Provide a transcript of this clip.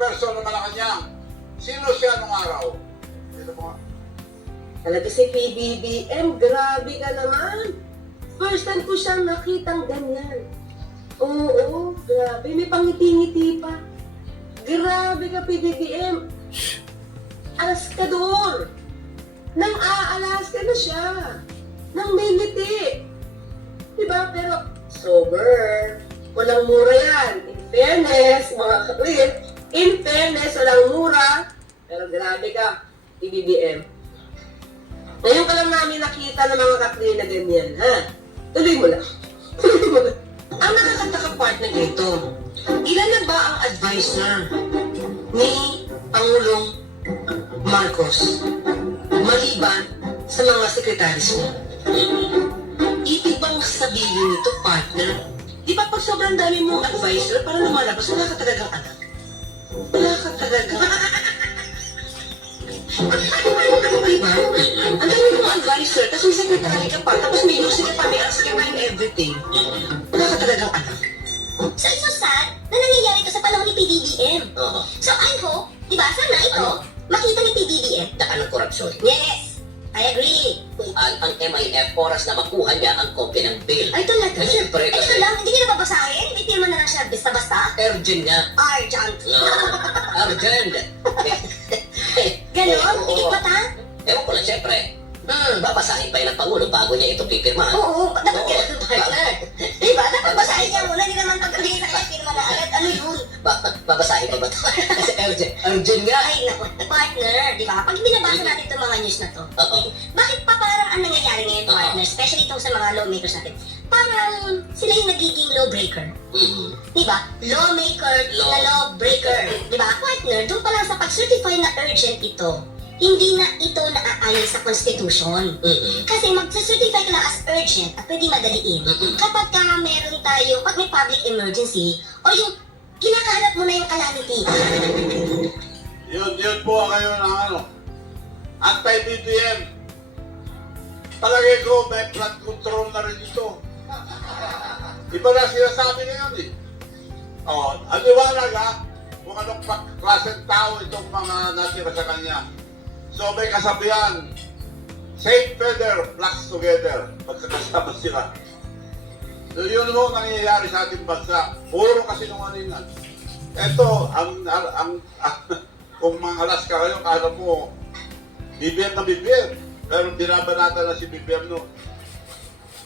spokesperson ng Malacanang. Sino siya nung araw? Dito po nga. Talaga si PBBM, grabe ka naman. First time ko siyang nakitang ganyan. Oo, grabe. May pangiti-ngiti pa. Grabe ka, PBBM. Alaskador. Nang aalaska na siya. Nang may ngiti. Diba? Pero sober. Walang mura yan. In fairness, mga kapatid. In fairness, walang mura. Pero grabe ka, PBBM. Ngayon ka lang namin nakita ng mga kapatid na ganyan, ha? Tuloy mo lang. Tuloy mo lang. Ang nakakataka-part na dito, ilan na ba ang advisor ni Pangulong Marcos maliban sa mga sekretaris niya? Ibig bang sabihin nito, partner? Di ba pag sobrang dami mong advisor, para lumalabas, wala ka talagang anak? Wala ka talagang... Diba? Ang dami mong advisor, tapos may secretary ka pa, tapos may music ka pa, may ask ka pa and everything. Wala ka talagang anak. So it's so sad na nangyayari ito sa panahon ni PBBM. Oo. So I hope, di ba, sana ito, makita ni PBBM. Daan ng korupsyon. Yes, I agree. Ang MIF, oras na makuha niya ang kopya ng bill. Ay, talaga? Siyempre, Ay, ito kasi lang, hindi niya nababasahin. May pirma na lang siya, basta-basta. urgent nga. Argent. Urgent. Ganon? Oo. Hindi ba ta? Ewan ko lang, siyempre. Babasahin pa yun ng Pangulo bago niya ito pipirmahan. Oo, dapat Oo. ganun, partner. Di ba? Dapat basahin niya muna, hindi naman pagkabigay sa kanya, pirma na agad. Ano yun? Babasahin pa ba ito? Kasi urgent nga. Ay, naku, partner, di ba? Pag binabasa natin itong mga news na to, Oo. bakit pa parang ang nangyayari ngayon, Oo. partner, especially itong sa mga lawmakers natin, parang sila yung nagiging lawbreaker. Di ba? Lawmaker na lawbreaker. Di ba? Partner, doon pa lang sa pag-certify na urgent ito, hindi na ito naaayon sa Constitution. Kasi mag-certify ka lang as urgent at pwede madaliin. Kapag ka meron tayo, pag may public emergency, o yung kinakaharap mo na yung calamity. Yun po ang ngayon ang ano. Anti-BBM. Palagay ko may flood control na rin ito. Iba na sinasabi ngayon eh. Oh, ang liwanag ha, kung anong klaseng tao itong mga natira sa kanya. So may kasabihan, same feather flocks together, pagkakasama sila. So yun mo nangyayari sa ating bansa. Puro kasinungalingan. Ito, kung mga Alaska kayo, kala mo, BBM na BBM. Pero binabanata na si BBM no.